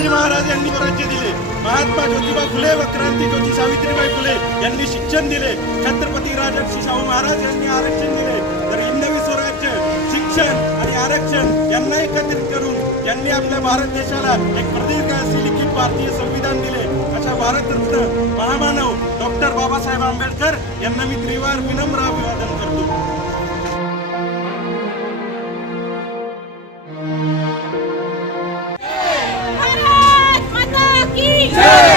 शिवाजी महाराज यांनी स्वराज्य दिले, महात्मा ज्योतिबा फुले व क्रांतीज्योती सावित्रीबाई फुले यांनी शिक्षण दिले, छत्रपती राजर्षी शाहू महाराज यांनी आरक्षण दिले, तर हिंदवी स्वराज्य, शिक्षण आणि आरक्षण यांना एकत्रित करून यांनी आपल्या भारत देशाला एक प्रदीर्घ असे लिखित भारतीय संविधान दिले. अशा भारतरत्न महामानव डॉक्टर बाबासाहेब आंबेडकर यांना मी त्रिवार विनम्र अभिवादन करतो. भारत माता की जय.